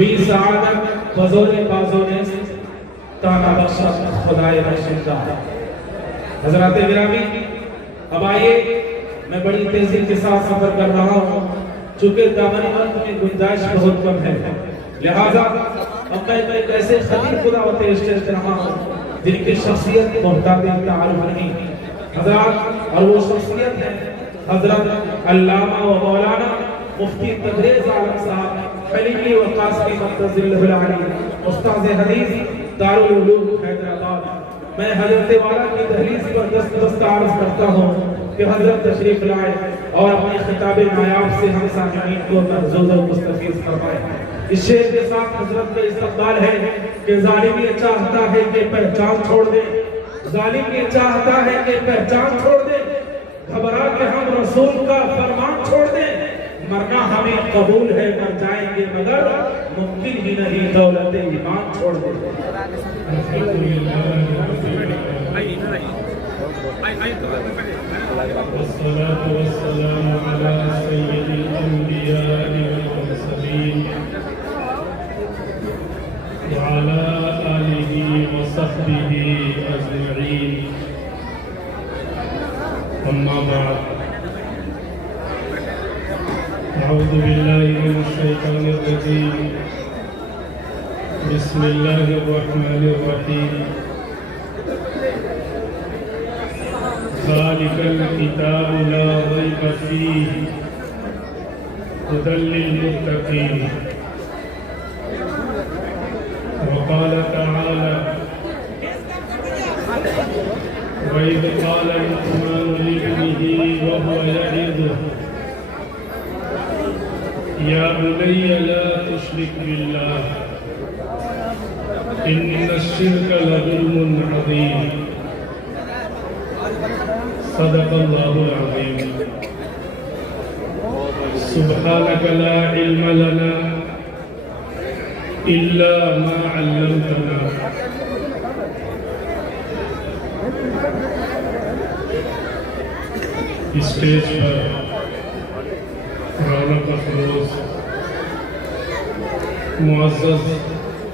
وی سعادت بزور بازوں نے تانا بخشا خدای بخشندہ. حضرات گرامی، اب آئیے، میں بڑی تیزی کے ساتھ سفر کر رہا ہوں چونکہ دامن وقت میں گنجائش بہت کم ہے، لہذا اب میں ایک ایسے خطیب خدا و پیش کر رہا ہوں جن کی شخصیت محتاط تعارف نہیں. حضرات، اور وہ شخصیت ہے حضرت علامہ و مولانا مفتی تبریز عالم صاحب خلیلی و قاسمی مقدس اللہ العلی، استاذ حدیث دارالعلوم حیدرآباد. میں حضرت والا کی دہلیز پر دست عرض کرتا ہوں کہ حضرت تشریف لائے اور اپنی خطاب نایاب سے ہم سامعین کو محظوظ و مستفیض فرمائے. اس شعر کے ساتھ حضرت کا استقبال ہے کہ ظالم یہ چاہتا ہے کہ پہچان چھوڑ دے، ظالم یہ چاہتا ہے کہ پہچان چھوڑ دے، گھبرا کے ہم رسول کا فرمان چھوڑ دیں. مرنا ہمیں قبول ہے، مر جائیں گے مگر ممکن ہی نہیں دولت ایمان چھوڑ دیں. والصلاة والسلام على سيد الأنبياء والمرسلين وعلى آله وصحبه أجمعين، أما بعد. أعوذ بالله من الشيطان الرجيم. بسم الله الرحمن الرحيم. ذلك الكتاب لا ريب فيه هدى للمتقين. وقال تعالى: وإذ قال لقمان لابنه وهو يعظه يا بني لا تشرك بالله إن الشرك لظلم عظيم. صدق الله العظيم. سبحانك لا علم لنا إلا ما علمتنا. اسٹیج پر رونق افروز معزز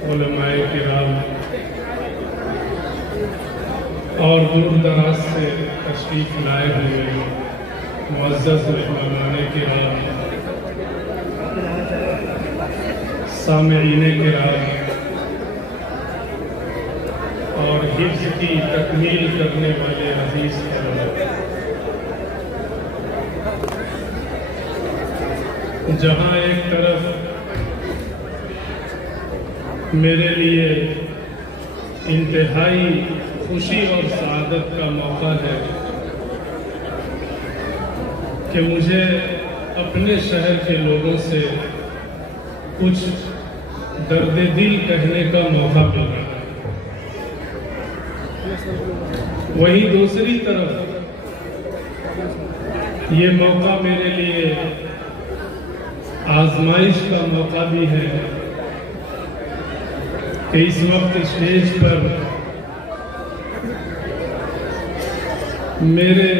علماء کرام اور دور دراز سے تشریف لائے ہوئے معزز مہمانان کرام، سامعین کرام اور حفظ کی تکمیل کرنے والے عزیز طلباء، جہاں ایک طرف میرے لیے انتہائی خوشی اور سعادت کا موقع ہے کہ مجھے اپنے شہر کے لوگوں سے کچھ درد دل کہنے کا موقع مل رہا ہے، وہیں دوسری طرف یہ موقع میرے لیے آزمائش کا موقع بھی ہے کہ اس وقت اسٹیج پر میرے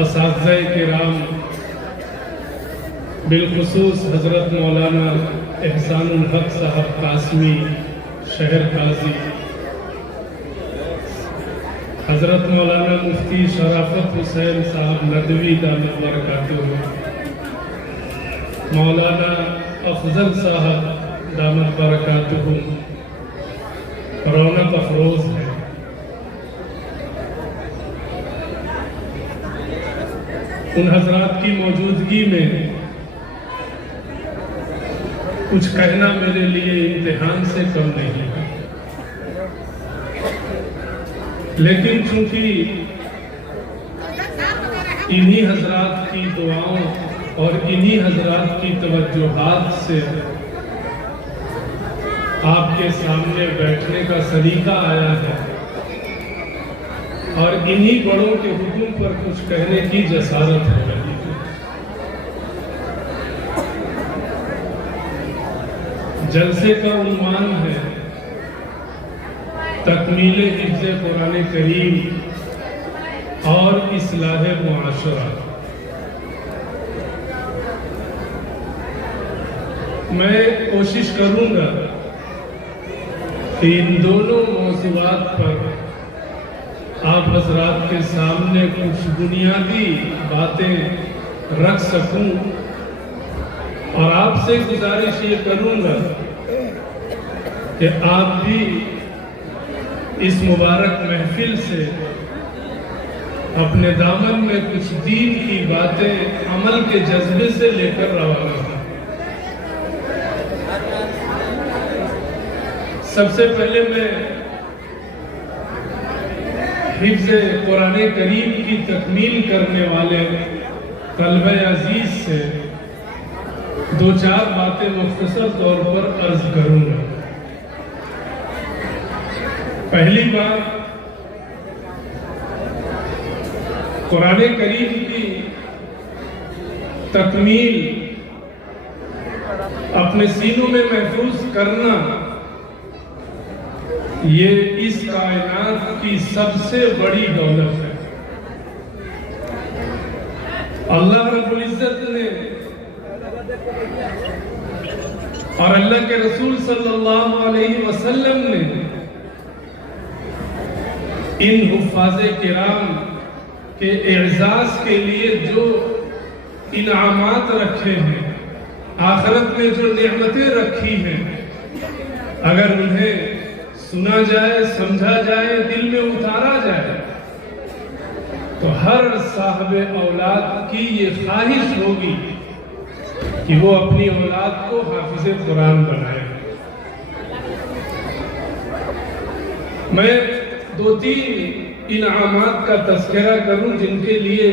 اساتذہ کرام بالخصوص حضرت مولانا احسان الحق صاحب قاسمی شہر قاضی، حضرت مولانا مفتی شرافت حسین صاحب ندوی دامت برکاتہ، مولانا افضل صاحب دامت برکاتہ رونق افروز ہے. ان حضرات کی موجودگی میں کچھ کہنا میرے لیے امتحان سے کم نہیں ہے، لیکن چونکہ انہی حضرات کی دعاؤں اور انہی حضرات کی توجہات سے آپ کے سامنے بیٹھنے کا سلیقہ آیا ہے اور انہی بڑوں کے حکم پر کچھ کہنے کی جسارت ہو رہی ہے. جلسے کا عنوان ہے تکمیل حفظ قرآن کریم اور اصلاح معاشرہ. میں کوشش کروں گا کہ ان دونوں موضوعات پر آپ حضرات کے سامنے کچھ بنیادی باتیں رکھ سکوں، اور آپ سے گزارش یہ کروں گا کہ آپ بھی اس مبارک محفل سے اپنے دامن میں کچھ دین کی باتیں عمل کے جذبے سے لے کر روانہ ہوں۔ سب سے پہلے میں حفظ قرآن کریم کی تکمیل کرنے والے طلبہ عزیز سے دو چار باتیں مختصر طور پر عرض کروں گا۔ پہلی بات، قرآن کریم کی تکمیل اپنے سینوں میں محفوظ کرنا یہ اس کائنات کی سب سے بڑی دولت ہے۔ اللہ رب العزت نے اور اللہ کے رسول صلی اللہ علیہ وسلم نے ان حفاظ کرام کے اعزاز کے لیے جو انعامات رکھے ہیں، آخرت میں جو نعمتیں رکھی ہیں، اگر انہیں سنا جائے، سمجھا جائے، دل میں اتارا جائے تو ہر صاحب اولاد کی یہ خواہش ہوگی کہ وہ اپنی اولاد کو حافظ قرآن بنائے۔ میں دو تین انعامات کا تذکرہ کروں جن کے لیے،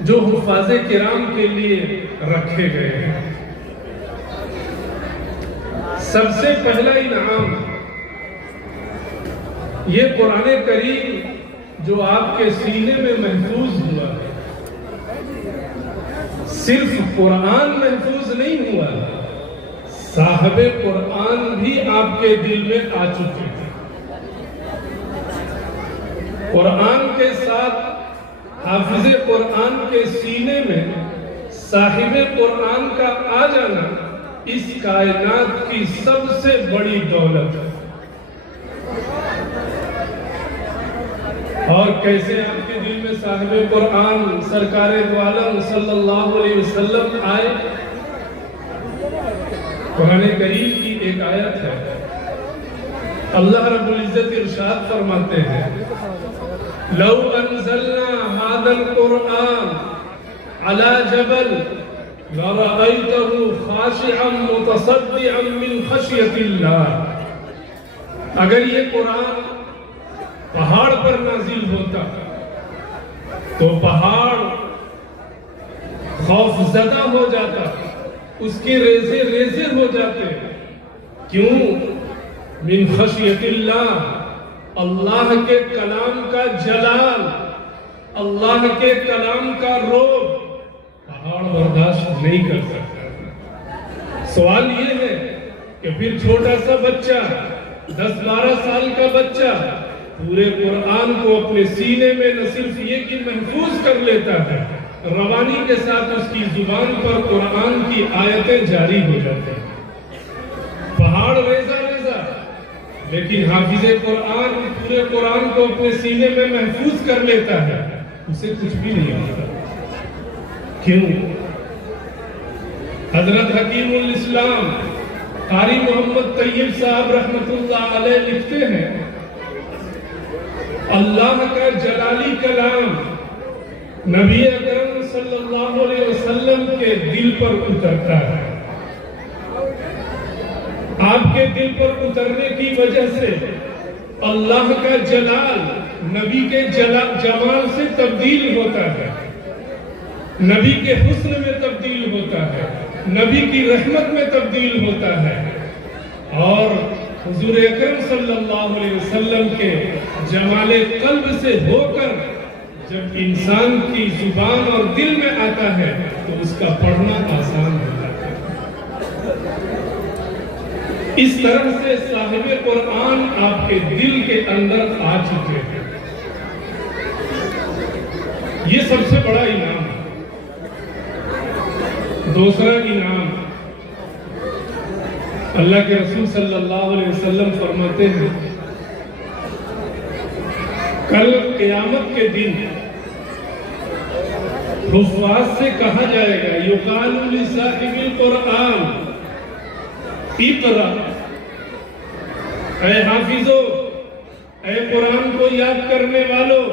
جو حفاظ کرام کے لیے رکھے گئے ہیں۔ سب سے پہلا انعام یہ قرآن کریم جو آپ کے سینے میں محفوظ ہوا ہے۔ صرف قرآن محفوظ نہیں ہوا، صاحب قرآن بھی آپ کے دل میں آ چکے ہیں۔ قرآن کے ساتھ حافظ قرآن کے سینے میں صاحب قرآن کا آ جانا اس کائنات کی سب سے بڑی دولت ہے۔ اور کیسے آپ کے دل میں صاحب قرآن سرکار دو عالم صلی اللہ علیہ وسلم آئے؟ قرآن کریم کی ایک آیت ہے، اللہ رب العزت ارشاد فرماتے ہیں، لو انزلنا هذا القرآن على جبل لرأيته خاشعا متصدعا من خشية الله۔ اگر یہ قرآن پہاڑ پر نازل ہوتا تو پہاڑ خوف زدہ ہو جاتا، اس کے ریزے ریزے ہو جاتے۔ کیوں؟ من خشیت اللہ، اللہ کے کلام کا جلال، اللہ کے کلام کا روب پہاڑ برداشت نہیں کر سکتا۔ سوال یہ ہے کہ پھر چھوٹا سا بچہ، 10-12 سال کا بچہ پورے قرآن کو اپنے سینے میں نہ صرف یہ کہ محفوظ کر لیتا ہے، روانی کے ساتھ اس کی زبان پر قرآن کی آیتیں جاری ہو جاتی ہیں۔ پہاڑ ریزہ ریزہ، لیکن حافظ قرآن پورے قرآن کو اپنے سینے میں محفوظ کر لیتا ہے، اسے کچھ بھی نہیں ہوتا۔ کیوں؟ حضرت حکیم الاسلام قاری محمد طیب صاحب رحمت اللہ علیہ لکھتے ہیں، اللہ کا جلالی کلام نبی اکرم صلی اللہ علیہ وسلم کے دل پر اترتا ہے۔ آپ کے دل پر اترنے کی وجہ سے اللہ کا جلال نبی کے جمال سے تبدیل ہوتا ہے، نبی کے حسن میں تبدیل ہوتا ہے، نبی کی رحمت میں تبدیل ہوتا ہے، اور حضور اکرم صلی اللہ علیہ وسلم کے جمال قلب سے ہو کر جب انسان کی زبان اور دل میں آتا ہے تو اس کا پڑھنا آسان ہوتا ہے۔ اس طرح سے صاحب قرآن آپ کے دل کے اندر آ چکے ہیں۔ یہ سب سے بڑا انعام ہے۔ دوسرا انعام اللہ کے رسول صلی اللہ علیہ وسلم فرماتے ہیں کل قیامت کے دن حفاظ سے کہا جائے گا یقال لصاحب القرآن اقرا، اے حافظو، اے قرآن کو یاد کرنے والوں،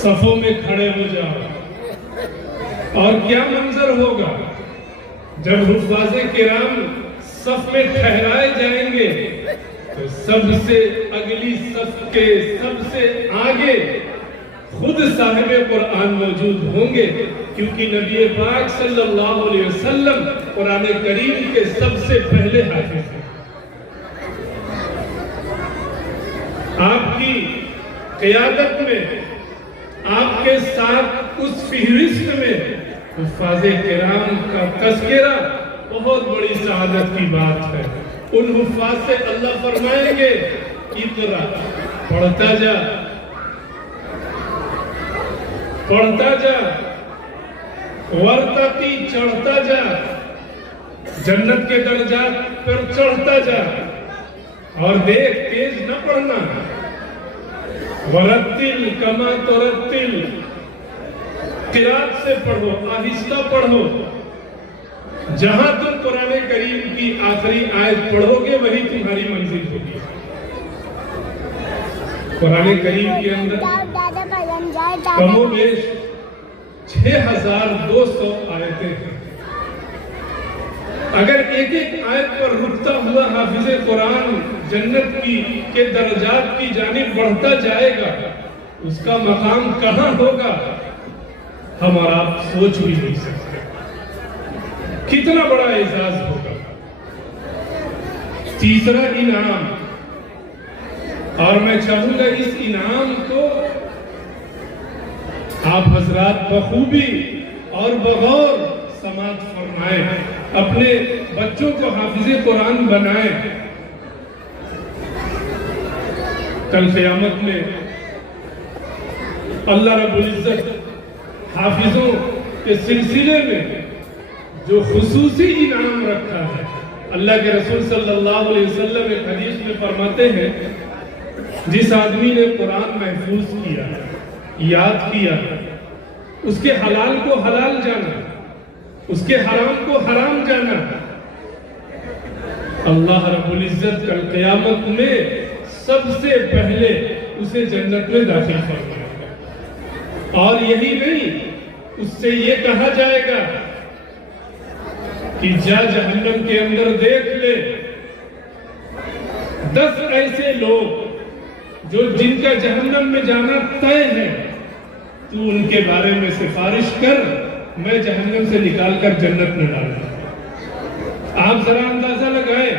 صفوں میں کھڑے ہو جاؤ۔ اور کیا منظر ہوگا جب حفاظ کرام صف میں ٹھہرائے جائیں گے تو سب سے اگلی صف کے سب سے آگے خود صاحب قرآن موجود ہوں گے، کیونکہ نبی پاک صلی اللہ علیہ وسلم قرآن کریم کے سب سے پہلے حافظ ہیں۔ آپ کی قیادت میں، آپ کے ساتھ اس فہرست میں حفاظ کرام کا تذکرہ بہت بڑی سعادت کی بات ہے۔ ان حفاظ سے اللہ فرمائیں گے اقرا، پڑھتا جا، پڑھتا جا، ورتقی، چڑھتا جا، جنت کے درجات پر چڑھتا جا، اور دیکھ تیز نہ پڑھنا، ورتل کما ترتل، قرات سے پڑھو، آہستہ پڑھو۔ جہاں تم قرآن کریم کی آخری آیت پڑھو گے وہی تمہاری منزل ہوگی۔ قرآن کریم کے اندر کم و بیش 6200 آیتیں ہیں۔ اگر ایک ایک آیت پر رکتا ہوا حافظ قرآن جنت کے درجات کی جانب بڑھتا جائے گا، اس کا مقام کہاں ہوگا ہم اور آپ سوچ بھی نہیں سکتے۔ کتنا بڑا اعزاز ہوگا۔ تیسرا انعام، اور میں چاہوں گا اس انعام کو آپ حضرات بخوبی اور بغور سماعت فرمائیں، اپنے بچوں کو حافظ قرآن بنائیں۔ کل قیامت میں اللہ رب العزت حافظوں کے سلسلے میں جو خصوصی انعام رکھا ہے، اللہ کے رسول صلی اللہ علیہ وسلم ایک حدیث میں فرماتے ہیں جس آدمی نے قرآن محفوظ کیا، یاد کیا، اس کے حلال کو حلال جانا، اس کے حرام کو حرام جانا، اللہ رب العزت کل قیامت میں سب سے پہلے اسے جنت میں داخل فرمائے گا۔ اور یہی نہیں، اس سے یہ کہا جائے گا کہ جا جہنم کے اندر دیکھ لے 10 ایسے لوگ جو جن کا جہنم میں جانا طے ہے، تو ان کے بارے میں سفارش کر، میں جہنم سے نکال کر جنت میں ڈال دوں۔ آپ ذرا اندازہ لگائیں،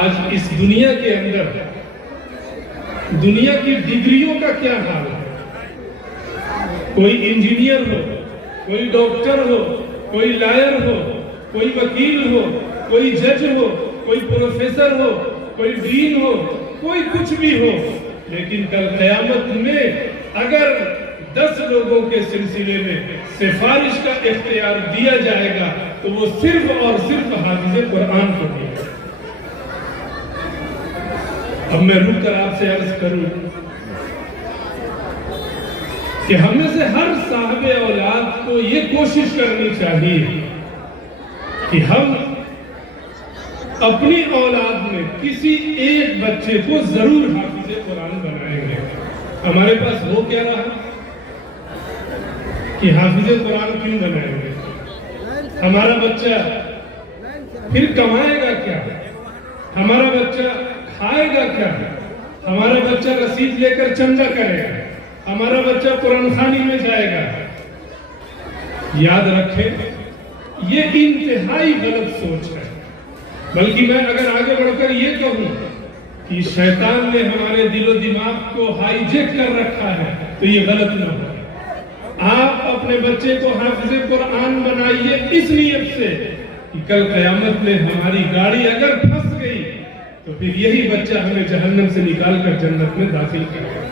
آج اس دنیا کے اندر دنیا کی ڈگریوں کا کیا حال ہے۔ کوئی انجینئر ہو، کوئی ڈاکٹر ہو، کوئی لائر ہو، کوئی وکیل ہو، کوئی جج ہو، کوئی پروفیسر ہو، کوئی ڈین ہو، کوئی کچھ بھی ہو، لیکن کل قیامت میں اگر 10 لوگوں کے سلسلے میں سفارش کا اختیار دیا جائے گا تو وہ صرف اور صرف حافظ قرآن کو دیا جائے گا۔ اب میں رک کر آپ سے عرض کروں کہ ہم میں سے ہر صاحب اولاد کو یہ کوشش کرنی چاہیے کہ ہم اپنی اولاد میں کسی ایک بچے کو ضرور حافظ قرآن بنائیں گے۔ ہمارے پاس ہو کیا رہا کہ حافظ قرآن کیوں بنائیں گے؟ ہمارا بچہ پھر کمائے گا کیا؟ ہمارا بچہ کھائے گا کیا؟ ہمارا بچہ رسید لے کر چندہ کرے گا؟ ہمارا بچہ قرآن خوانی میں جائے گا؟ یاد رکھیں، یہ انتہائی غلط سوچ ہے۔ بلکہ میں اگر آگے بڑھ کر یہ کہوں کہ شیطان نے ہمارے دل و دماغ کو ہائی جیک کر رکھا ہے تو یہ غلط نہ ہو۔ آپ اپنے بچے کو حافظ قرآن بنائیے اس نیت سے کہ کل قیامت میں ہماری گاڑی اگر پھنس گئی تو پھر یہی بچہ ہمیں جہنم سے نکال کر جنت میں داخل کرے گا۔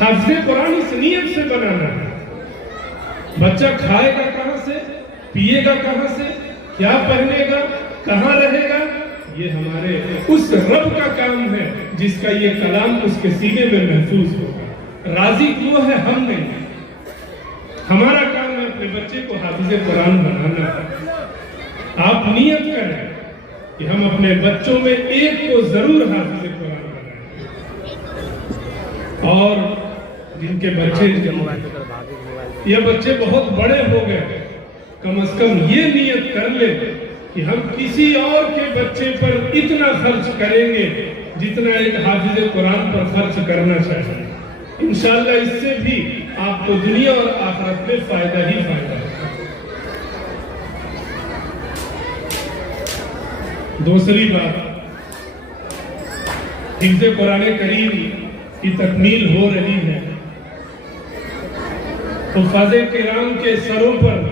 حافظ قرآن اس نیت سے بنانا ہے۔ بچہ کھائے گا کہاں سے، پیے گا کہاں سے، کیا پہنے گا، کہاں رہے گا، یہ ہمارے اس رب کا کام ہے جس کا یہ کلام اس کے سینے میں محفوظ ہوگا۔ راضی وہ ہے، ہم نہیں۔ ہمارا کام ہے اپنے بچے کو حافظ قرآن بنانا ہے۔ آپ نیت کریں کہ ہم اپنے بچوں میں ایک کو ضرور حافظ قرآن بنائیں، اور جن کے بچے یا بچے بہت بڑے ہو گئے، کم از کم یہ نیت کر لے کہ ہم کسی اور کے بچے پر اتنا خرچ کریں گے جتنا ایک حافظ قرآن پر خرچ کرنا چاہیے۔ انشاءاللہ اس سے بھی آپ کو دنیا اور آخرت میں فائدہ ہی فائدہ ہے۔ دوسری بات، حفظ قرآن کریم کی تکمیل ہو رہی ہے، حفاظ کرام کے سروں پر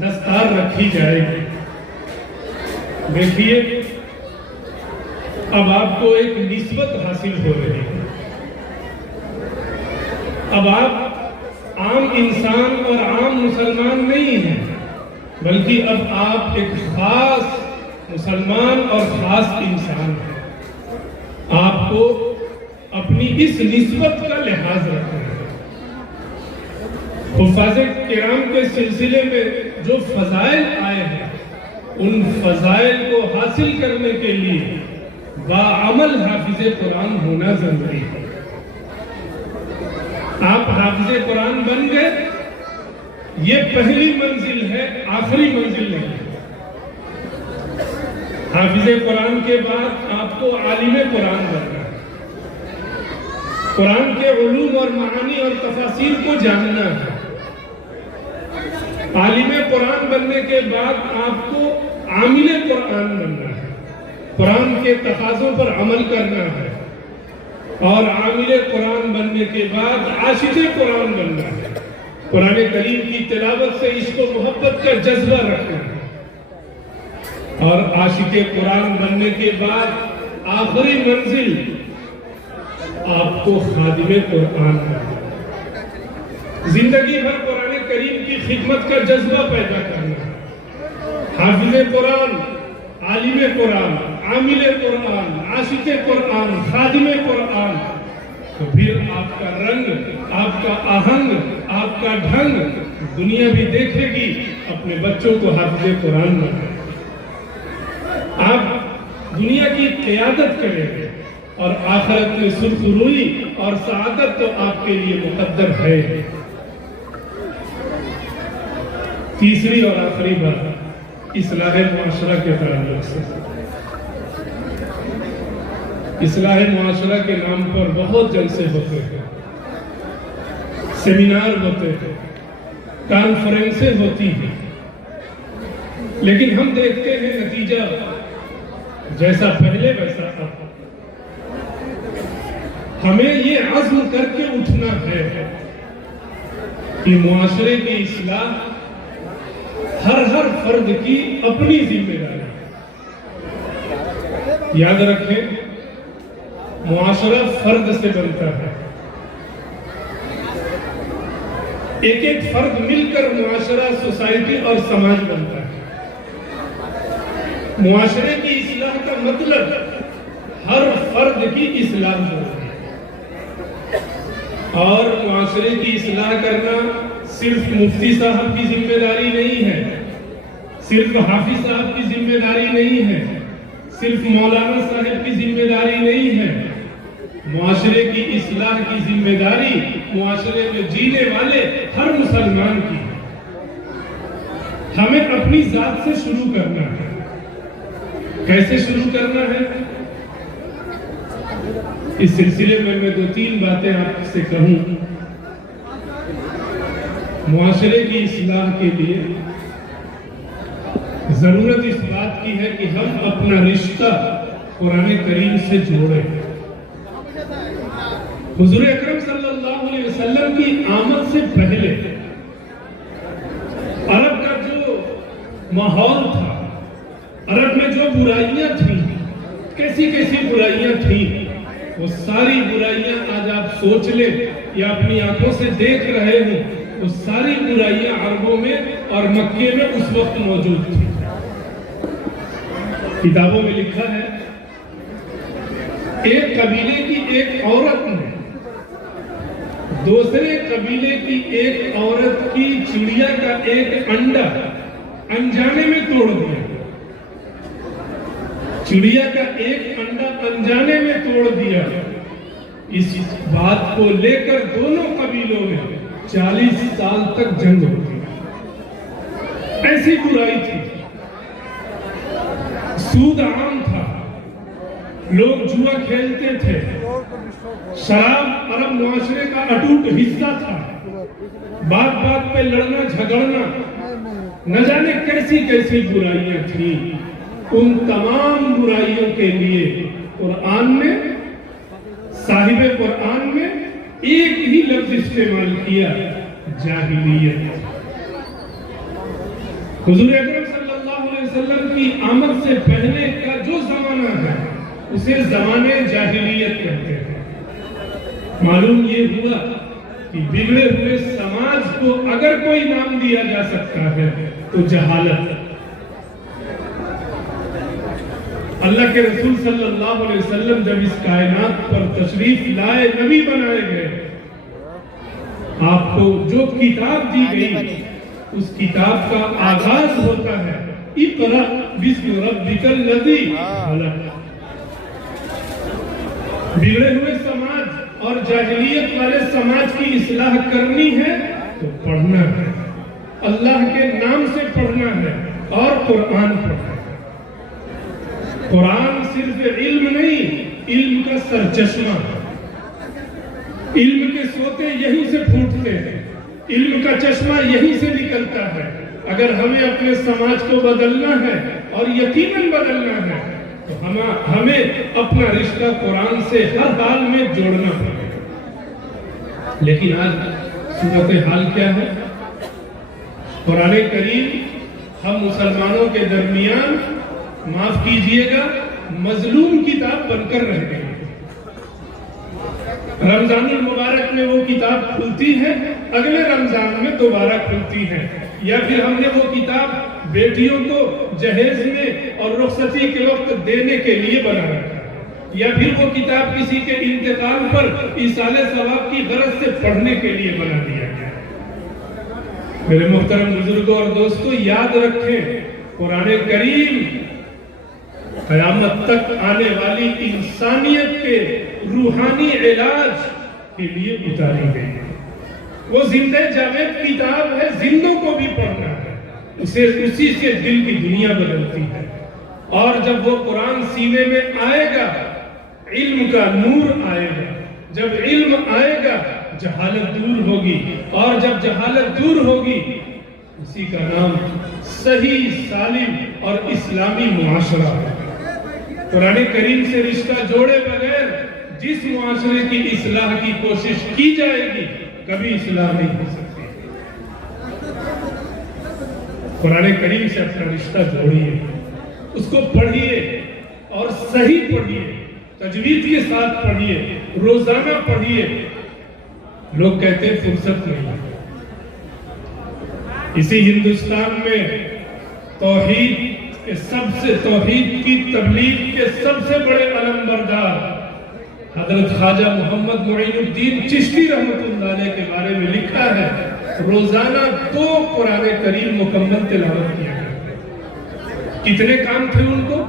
دستار رکھی جائے گی۔ دیکھیے اب آپ کو ایک نسبت حاصل ہو رہی ہے۔ اب آپ عام انسان اور عام مسلمان نہیں ہیں، بلکہ اب آپ ایک خاص مسلمان اور خاص انسان ہیں۔ آپ کو اپنی اس نسبت کا لحاظ رکھنا ہے۔ حفاظ کرام کے سلسلے میں جو فضائل آئے ہیں، ان فضائل کو حاصل کرنے کے لیے باعمل حافظ قرآن ہونا ضروری ہے۔ آپ حافظ قرآن بن گئے، یہ پہلی منزل ہے، آخری منزل نہیں ہے۔ حافظ قرآن کے بعد آپ کو عالم قرآن بننا ہے، قرآن کے علوم اور معانی اور تفاسیر کو جاننا ہے۔ عالم قرآن بننے کے بعد آپ کو عامل قرآن بننا ہے، قرآن کے تقاضوں پر عمل کرنا ہے، اور عامل قرآن بننے کے بعد عاشق قرآن بننا ہے، قرآن کریم کی تلاوت سے عشق و محبت کا جذبہ رکھنا ہے، اور عاشق قرآن بننے کے بعد آخری منزل آپ کو خادم قرآن بننا ہے، زندگی بھر قرآن کریم کی خدمت کا جذبہ پیدا کرنا ہے۔ حافظ قرآن، عالم قرآن، عامل قرآن، عاشق قرآن، خادم قرآن، تو پھر آپ کا رنگ، آپ کا آہنگ، آپ کا ڈھنگ دنیا بھی دیکھے گی۔ اپنے بچوں کو حافظ قرآن بنائیں، آپ دنیا کی قیادت کریں گے، اور آخرت میں سرخروئی اور سعادت تو آپ کے لیے مقدر ہے۔ تیسری اور آخری بات، اصلاح معاشرہ کے تعلق سے۔ اصلاح معاشرہ کے نام پر بہت جلسے ہوتے ہیں، سیمینار ہوتے ہیں، کانفرنسیں ہوتی ہیں، لیکن ہم دیکھتے ہیں نتیجہ جیسا پہلے ویسا اب۔ ہمیں یہ عزم کر کے اٹھنا ہے کہ معاشرے کی اصلاح ہر فرد کی اپنی ذمہ داری ہے۔ یاد رکھیں، معاشرہ فرد سے بنتا ہے، ایک ایک فرد مل کر معاشرہ، سوسائٹی اور سماج بنتا ہے۔ معاشرے کی اصلاح کا مطلب ہر فرد کی اصلاح ضروری ہے، اور معاشرے کی اصلاح کرنا صرف مفتی صاحب کی ذمہ داری نہیں ہے، صرف حافظ صاحب کی ذمہ داری نہیں ہے، صرف مولانا صاحب کی ذمہ داری نہیں ہے۔ معاشرے کی اصلاح کی ذمہ داری معاشرے میں جینے والے ہر مسلمان کی ہے۔ ہمیں اپنی ذات سے شروع کرنا ہے۔ کیسے شروع کرنا ہے؟ اس سلسلے میں دو تین باتیں آپ سے کہوں۔ معاشرے کی اصلاح کے لیے ضرورت اس بات کی ہے کہ ہم اپنا رشتہ قرآن کریم سے جوڑیں۔ حضور اکرم صلی اللہ علیہ وسلم کی آمد سے پہلے عرب کا جو ماحول تھا، عرب میں جو برائیاں تھیں، کیسی کیسی برائیاں تھیں، وہ ساری برائیاں آج آپ سوچ لیں یا اپنی آنکھوں سے دیکھ رہے ہیں، وہ ساری برائیاں عربوں میں اور مکے میں اس وقت موجود تھیں۔ کتابوں میں لکھا ہے ایک قبیلے کی ایک عورت نے دوسرے قبیلے کی ایک عورت کی چڑیا کا ایک انڈا انجانے میں توڑ دیا. چڑیا کا ایک انڈا انجانے میں توڑ دیا. اس بات کو لے کر دونوں قبیلوں میں 40 سال تک جنگ ہوتی. ایسی برائی تھی. سود عام تھا. لوگ جوا کھیلتے تھے. شراب عرب معاشرے کا اٹوٹ حصہ تھا. بات بات پہ لڑنا جھگڑنا نہ جانے کیسی کیسی برائیاں تھیں. ان تمام برائیوں کے لیے قرآن نے صاحب قرآن نے ایک ہی لفظ استعمال کیا, جاہلیت. حضور اکرم صلی اللہ علیہ وسلم کی آمد سے پہلے کا جو زمانہ ہے اسے زمانے جاہلیت کہتے ہیں. معلوم یہ ہوا کہ بگڑے ہوئے سماج کو اگر کوئی نام دیا جا سکتا ہے تو جہالت. اللہ کے رسول صلی اللہ علیہ وسلم جب اس کائنات پر تشریف لائے, نبی بنائے گئے, آپ کو جو کتاب دی گئی اس کتاب کا آغاز ہوتا ہے اقرأ بسم ربک الذی خلق. بگڑے ہوئے سماج اور جاہلیت والے سماج کی اصلاح کرنی ہے تو پڑھنا ہے, اللہ کے نام سے پڑھنا ہے اور قرآن پڑھنا ہے. قرآن صرف علم نہیں, علم کا سرچشمہ. علم کے سوتے یہیں سے پھوٹتے ہیں, علم کا چشمہ یہیں سے نکلتا ہے. اگر ہمیں اپنے سماج کو بدلنا ہے اور یقیناً بدلنا ہے تو ہمیں اپنا رشتہ قرآن سے ہر حال میں جوڑنا پڑے گا. لیکن آج صورتحال کیا ہے؟ قرآن کریم ہم مسلمانوں کے درمیان, معاف کیجئے گا, مظلوم کتاب بن کر رہ گئی. رمضان المبارک میں وہ کتاب کھلتی ہے, اگلے رمضان میں دوبارہ کھلتی ہے. یا پھر ہم نے وہ کتاب بیٹیوں کو جہیز میں اور رخصتی کے وقت دینے کے لیے بنا رکھا ہے. یا پھر وہ کتاب کسی کے انتقال پر ایصال ثواب کی غرض سے پڑھنے کے لیے بنا دیا گیا. میرے محترم بزرگوں اور دوستوں, یاد رکھیں قرآن کریم قیامت تک آنے والی انسانیت کے روحانی علاج کے لیے اتاری گئی ہے. وہ زندہ جاوید کتاب ہے, زندوں کو بھی پڑھنا ہے, اسی سے دل کی دنیا بدلتی ہے. اور جب وہ قرآن سینے میں آئے گا علم کا نور آئے گا. جب علم آئے گا جہالت دور ہوگی, اور جب جہالت دور ہوگی اسی کا نام صحیح, سالم اور اسلامی معاشرہ ہے. قرآن کریم سے رشتہ جوڑے بغیر جس معاشرے کی اصلاح کی کوشش کی جائے گی کبھی اصلاح نہیں ہو سکتی. قرآن کریم سے اپنا رشتہ جوڑیے, اس کو پڑھیے اور صحیح پڑھیے, تجوید کے ساتھ پڑھیے, روزانہ پڑھیے. لوگ کہتے ہیں فرصت نہیں. اسی ہندوستان میں توحید کی تبلیغ کے سب سے بڑے علم بردار حضرت خواجہ محمد معین الدین چشتی رحمۃ اللہ علیہ کے بارے میں لکھا ہے, روزانہ 2 قرآن کریم مکمل تلاوت کیا کرتے. کتنے کام تھے ان کو؟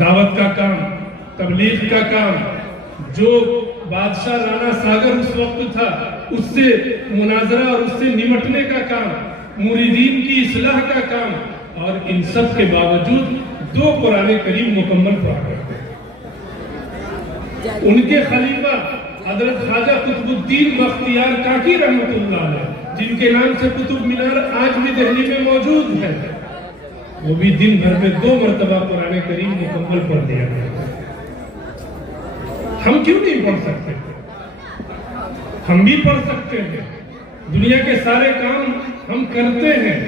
دعوت کا کام, تبلیغ کا کام, جو بادشاہ رانا ساگر اس وقت تھا اس سے مناظرہ اور اس سے نمٹنے کا کام, مریدین کی اصلاح کا کام, اور ان سب کے باوجود 2 قرآن کریم مکمل پڑھا کرتے. ان کے خلیفہ حضرت خواجہ قطب الدین بختیار کاکی رحمۃ اللہ علیہ, جن کے نام سے قطب مینار آج بھی دہلی میں موجود ہے, وہ بھی دن بھر میں 2 مرتبہ قرآن کریم مکمل پڑھ دیا کرتے. ہم کیوں نہیں پڑھ سکتے؟ ہم بھی پڑھ سکتے ہیں. دنیا کے سارے کام ہم کرتے ہیں,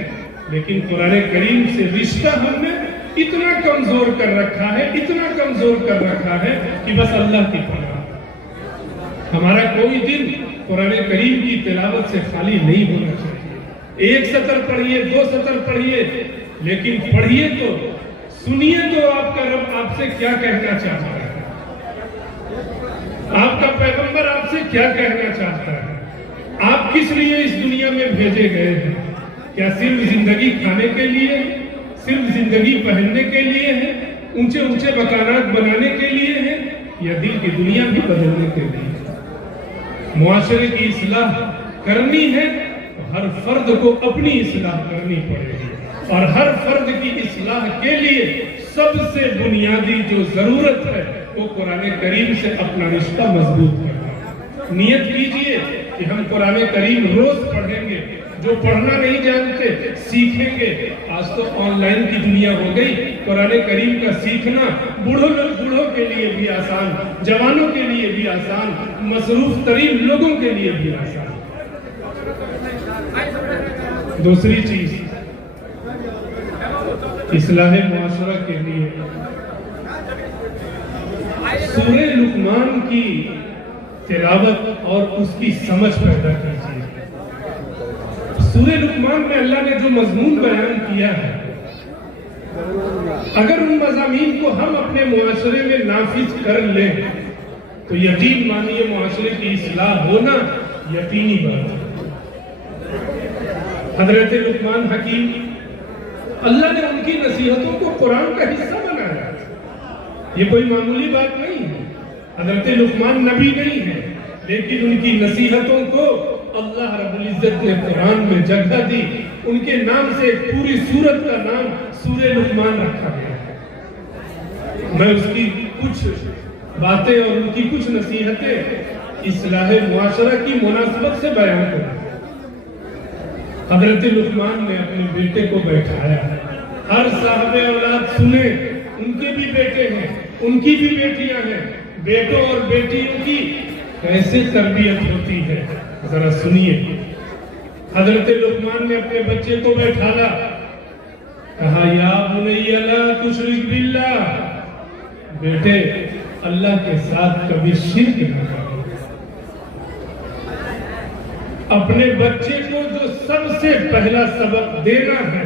لیکن قرآن کریم سے رشتہ ہم نے اتنا کمزور کر رکھا ہے, اتنا کمزور کر رکھا ہے کہ بس اللہ کی پناہ. ہمارا کوئی دن قرآن کریم کی تلاوت سے خالی نہیں ہونا چاہیے. 1 سطر پڑھیے, 2 سطر پڑھیے, لیکن پڑھیے تو، سنیے تو آپ کا رب آپ سے کیا کہنا چاہتا ہے، آپ کا پیغمبر آپ سے کیا کہنا چاہتا ہے، آپ کس لیے اس دنیا میں بھیجے گئے ہیں؟ کیا صرف زندگی کھانے کے لیے، صرف زندگی پہننے کے لیے ہے، اونچے اونچے مکانات بنانے کے لیے ہے، یا دل کی دنیا بھی بدلنے کے لیے؟ معاشرے کی اصلاح کرنی ہے تو ہر فرد کو اپنی اصلاح کرنی پڑے گی، اور ہر فرد کی اصلاح کے لیے سب سے بنیادی جو ضرورت ہے وہ قرآن کریم سے اپنا رشتہ مضبوط کرنا۔ نیت کیجئے کہ ہم قرآن کریم روز پڑھیں گے، جو پڑھنا نہیں جانتے سیکھیں گے۔ آج تو آن لائن کی دنیا ہو گئی، قرآن کریم کا سیکھنا بوڑھوں کے لیے بھی آسان، جوانوں کے لیے بھی آسان، مصروف ترین لوگوں کے لیے بھی آسان۔ دوسری چیز اصلاح معاشرہ کے لیے سورہ لقمان کی تلاوت اور اس کی سمجھ پیدا کیجیے۔ سورہ لقمان میں اللہ نے جو مضمون بیان کیا ہے، اگر ان مضامین کو ہم اپنے معاشرے میں نافذ کر لیں تو یقین مانیے معاشرے کی اصلاح ہونا یقینی بات ہے۔ حضرت لقمان حکیم، اللہ نے ان کی نصیحتوں کو قرآن کا حصہ بنایا، یہ کوئی معمولی بات نہیں ہے۔ حضرت لقمان نبی نہیں ہے، لیکن ان کی نصیحتوں کو اللہ رب العزت نے قرآن میں جگہ دی۔ ان کے نام سے ایک پوری سورت کا نام سورہ لقمان رکھا گیا ہے۔ میں اس کی کچھ باتیں اور ان کی کچھ نصیحتیں اصلاح معاشرہ کی مناسبت سے بیان کروں۔ حضرت لقمان نے اپنے بیٹے کو بیٹھایا، ہر صاحب اولاد سنے، ان کے بھی بیٹے ہیں، ان کی بھی بیٹیاں ہیں، بیٹوں اور بیٹیوں کی کیسے تربیت ہوتی ہے ذرا سنیے۔ حضرت لقمان نے اپنے بچے کو بیٹھایا، کہا یا بنی لا تشرک باللہ، بیٹے اللہ کے ساتھ کبھی شرک نہ کرو۔ اپنے بچے کو جو سب سے پہلا سبق دینا ہے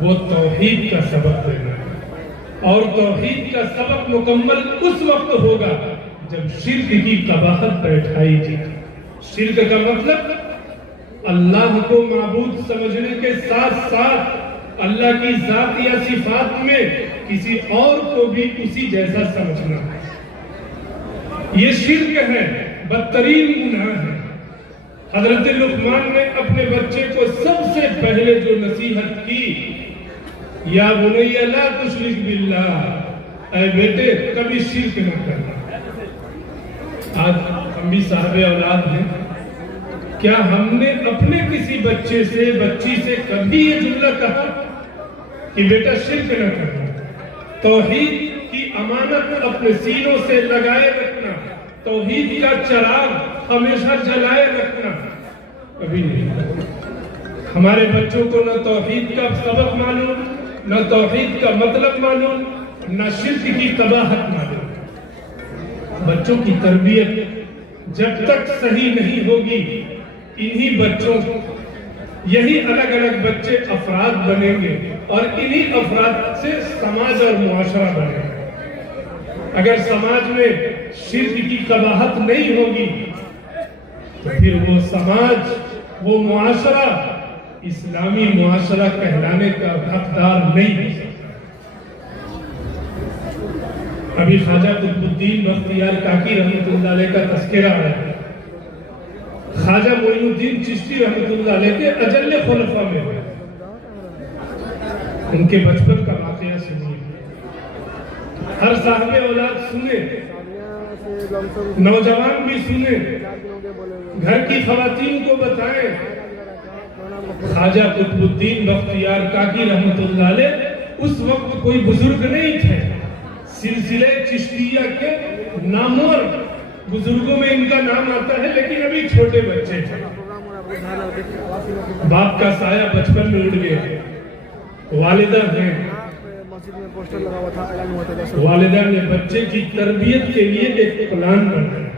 وہ توحید کا سبق دینا ہے، اور توحید کا سبق مکمل اس وقت ہوگا جب شرک کی قباحت بیٹھائی جائے۔ شرک کا مطلب اللہ کو معبود سمجھنے کے ساتھ ساتھ اللہ کی ذات یا صفات میں کسی اور کو بھی اسی جیسا سمجھنا ہے، یہ شرک ہے، بدترین گناہ ہے۔ حضرت لقمان نے اپنے بچے کو سب سے پہلے جو نصیحت کی، یا بنی لا تشرک باللہ، اے بیٹے کبھی شرک نہ کرنا۔ آج ہم بھی صاحب اولاد ہیں، کیا ہم نے اپنے کسی بچے سے بچی سے کبھی یہ جملہ کہا کہ بیٹا شرک نہ کرنا؟ توحید کی امانت اپنے سینوں سے لگائے رکھنا، توحید کا چراغ ہمیشہ جلائے رکھنا، کبھی نہیں۔ ہمارے بچوں کو نہ توحید کا سبق معلوم، نہ توحید کا مطلب معلوم، نہ شرک کی قباحت معلوم۔ بچوں کی تربیت جب تک صحیح نہیں ہوگی، انہی بچوں یہی الگ الگ بچے افراد بنیں گے، اور انہی افراد سے سماج اور معاشرہ بنے گا۔ اگر سماج میں شرک کی قباحت نہیں ہوگی تو پھر وہ سماج، وہ معاشرہ اسلامی معاشرہ کہلانے کا حقدار نہیں ہو سکتا۔ ابھی خواجہ قطب الدین بختیار کاکی رحمۃ اللہ علیہ کا تذکرہ ہے، خواجہ معین الدین چشتی رحمۃ اللہ علیہ کے اجل خلفاء میں ہے۔ ان کے بچپن کا واقعہ سنیے، ہر صاحب اولاد سنے، نوجوان بھی سنے، گھر کی خواتین کو بتائیں۔ خواجہ قطب الدین بختیار کاکی رحمۃ اللہ علیہ اس وقت کوئی بزرگ نہیں تھے، سلسلہ چشتیہ کے نامور بزرگوں میں ان کا نام آتا ہے، لیکن ابھی چھوٹے بچے تھے۔ باپ کا سایہ بچپن میں اڑ گیا، والدہ ہیں، والدہ نے بچے کی تربیت کے لیے ایک پلان بنایا۔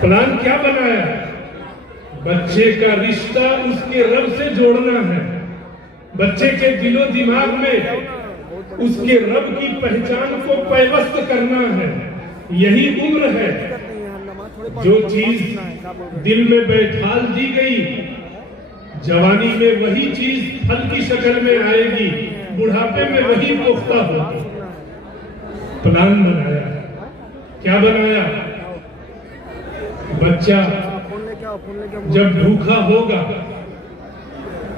پلان کیا بنایا؟ بچے کا رشتہ اس کے رب سے جوڑنا ہے۔ بچے کے دل و دماغ میں اس کے رب کی پہچان کو پیوست کرنا ہے. یہی عمر ہے. جو چیز دل میں بیٹھال دی گئی جوانی میں وہی چیز پھل کی شکل میں آئے گی, بڑھاپے میں وہی پختہ ہوگی. پلان بنایا. کیا بنایا؟ بچہ جب بھوکا ہوگا,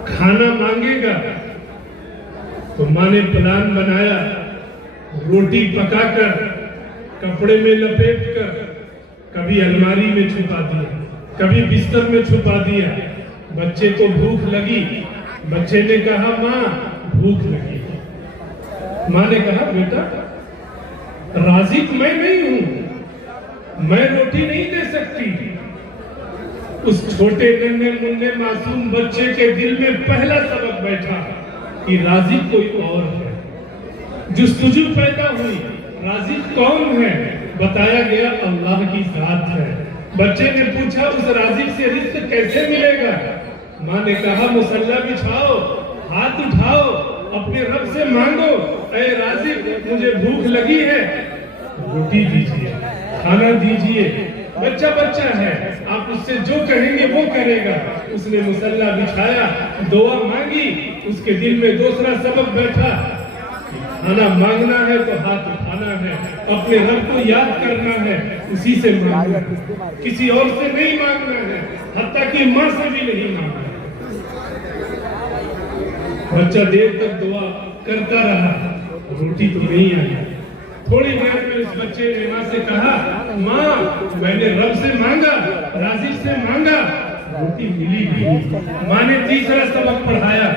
کھانا مانگے گا, تو ماں نے پلان بنایا روٹی پکا کر کپڑے میں لپیٹ کر کبھی الماری میں چھپا دیا, کبھی بستر میں چھپا دیا. بچے کو بھوک لگی, بچے نے کہا ماں بھوک لگی. ماں نے کہا بیٹا رازق میں نہیں ہوں, میں روٹی نہیں دے سکتی. اس چھوٹے ننھے منھے معصوم بچے کے دل میں پہلا سبق بیٹھا کہ رازق کوئی اور ہے. جستجو پیدا ہوئی, رازق کون ہے؟ بتایا گیا اللہ کی ذات ہے. بچے نے پوچھا اس رازق سے رزق کیسے ملے گا؟ ماں نے کہا مصلی بچھاؤ, ہاتھ اٹھاؤ, اپنے رب سے مانگو, اے رازق مجھے بھوک لگی ہے, روٹی دیجیے, کھانا دیجیے. بچہ بچہ ہے, آپ اس سے جو کہیں گے وہ کرے گا. اس نے مصلی بچھایا, دعا مانگی, اس کے دل میں دوسرا سبق بیٹھا, کھانا مانگنا ہے تو ہاتھ اٹھانا ہے, اپنے رب کو یاد کرنا ہے, اسی سے مانگنا ہے, کسی اور سے نہیں مانگنا ہے, حتیٰ کہ ماں سے بھی نہیں مانگنا. بچہ دیر تک دعا کرتا رہا, روٹی تو نہیں آئی. تھوڑی دیر میں اس بچے نے ماں سے کہا ماں میں نے رب سے مانگا, رازق سے مانگا, روٹی ملی بھی. ماں نے تیسرا سبق پڑھایا,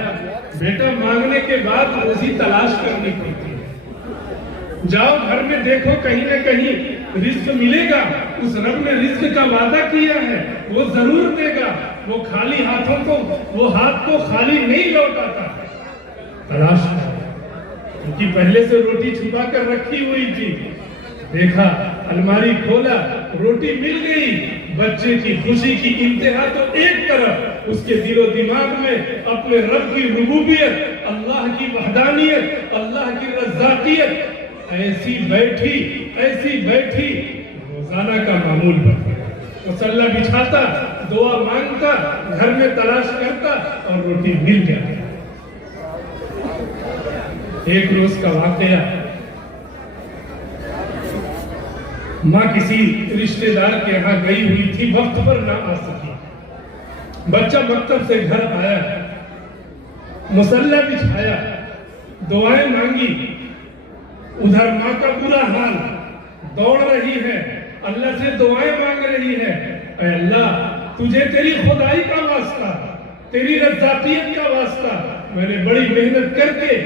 بیٹا مانگنے کے بعد روزی تلاش کرنی پڑتی ہے. جاؤ گھر میں دیکھو کہیں نہ کہیں رزق ملے گا. اس رب نے رزق کا وعدہ کیا ہے, وہ ضرور دے گا. وہ خالی ہاتھوں کو, وہ ہاتھ کو خالی نہیں لوٹاتا. تلاش کرو, کیونکہ پہلے سے روٹی چھپا کر رکھی ہوئی تھی. دیکھا, الماری کھولا, روٹی مل گئی. بچے کی خوشی کی انتہا تو ایک طرف, اس کے دل و دماغ میں اپنے رب کی ربوبیت, اللہ کی وحدانیت, اللہ کی رزاقیت ایسی بیٹھی روزانہ کا معمول بن گیا. مصلی بچھاتا, دعا مانگتا, گھر میں تلاش کرتا اور روٹی مل جاتی. ایک روز کا واقعہ, ماں کسی رشتہ دار کے یہاں گئی ہوئی تھی, وقت پر نہ آ سکی. بچہ مکتب سے گھر آیا, مصلی بچھایا, دعائیں مانگی. ادھر ماں کا برا حال, دوڑ رہی ہے, اللہ سے دعائیں مانگ رہی ہے, اے اللہ تجھے تیری خدائی کا واسطہ, تیری رزاقیت کا واسطہ, میں نے بڑی محنت کر کے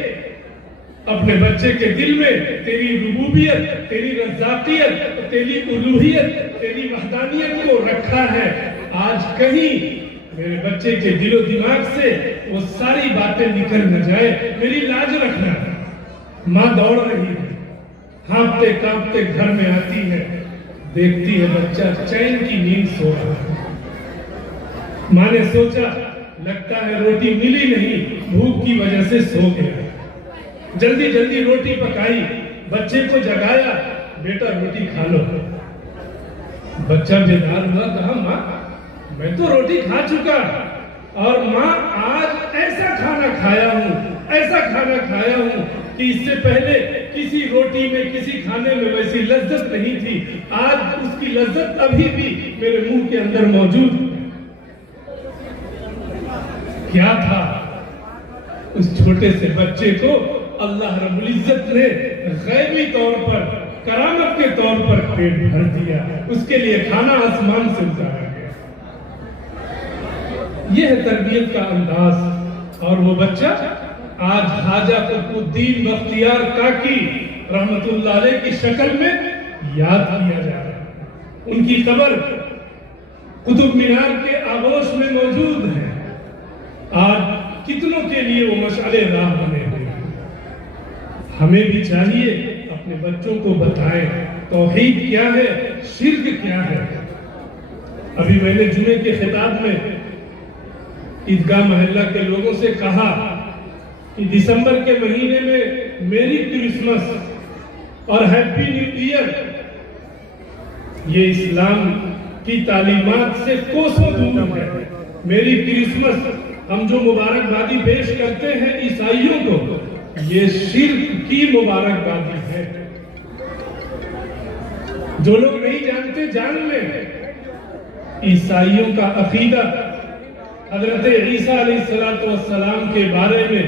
اپنے بچے کے دل میں تیری ربوبیت, تیری رزاقیت, تیری الوہیت, تیری وحدانیت کو رکھا ہے. آج کہیں میرے بچے کے دل و دماغ سے وہ ساری باتیں نکل نہ جائے, میری لاج رکھنا. ماں دوڑ رہی ہے, ہانپتے کانپتے گھر میں آتی ہے, دیکھتی ہے بچہ چین کی نیند سو رہا ہے. ماں نے سوچا لگتا ہے روٹی ملی نہیں, بھوک کی وجہ سے سو گیا. جلدی جلدی روٹی پکائی, بچے کو جگایا, بیٹا روٹی کھا لو. بچہ بیدار ہوا, کہا ماں میں تو روٹی کھا چکا, اور ماں آج ایسا کھانا کھایا ہوں کہ اس سے پہلے کسی روٹی میں, کسی کھانے میں ویسی لذت نہیں تھی. آج اس کی لذت ابھی بھی میرے منہ کے اندر موجود ہے. کیا تھا؟ اس چھوٹے سے بچے کو اللہ رب العزت نے غیبی طور پر, کرامت کے طور پر پیٹ بھر دیا. اس کے لیے کھانا آسمان سے اتارا گیا. یہ ہے تربیت کا انداز. اور وہ بچہ آج خواجہ قطب الدین بختیار کاکی رحمت اللہ علیہ کی شکل میں یاد کیا جا رہا ہے. ان کی قبر قطب مینار کے آغوش میں موجود ہے. آج کتنوں کے لیے وہ مشعل راہ بنے ہوئے. ہمیں بھی چاہیے اپنے بچوں کو بتائیں توحید کیا ہے, شرک کیا ہے. ابھی میں نے جمعے کے خطاب میں عیدگاہ محلہ کے لوگوں سے کہا کہ دسمبر کے مہینے میں میری کرسمس اور ہیپی نیو ایئر یہ اسلام کی تعلیمات سے کوسوں دور ہے۔ میری کرسمس ہم جو مبارکبادی پیش کرتے ہیں عیسائیوں کو، یہ شرک کی مبارکبادی ہے۔ جو لوگ نہیں جانتے جان لیں، عیسائیوں کا عقیدہ حضرت عیسیٰ علیہ السلام کے بارے میں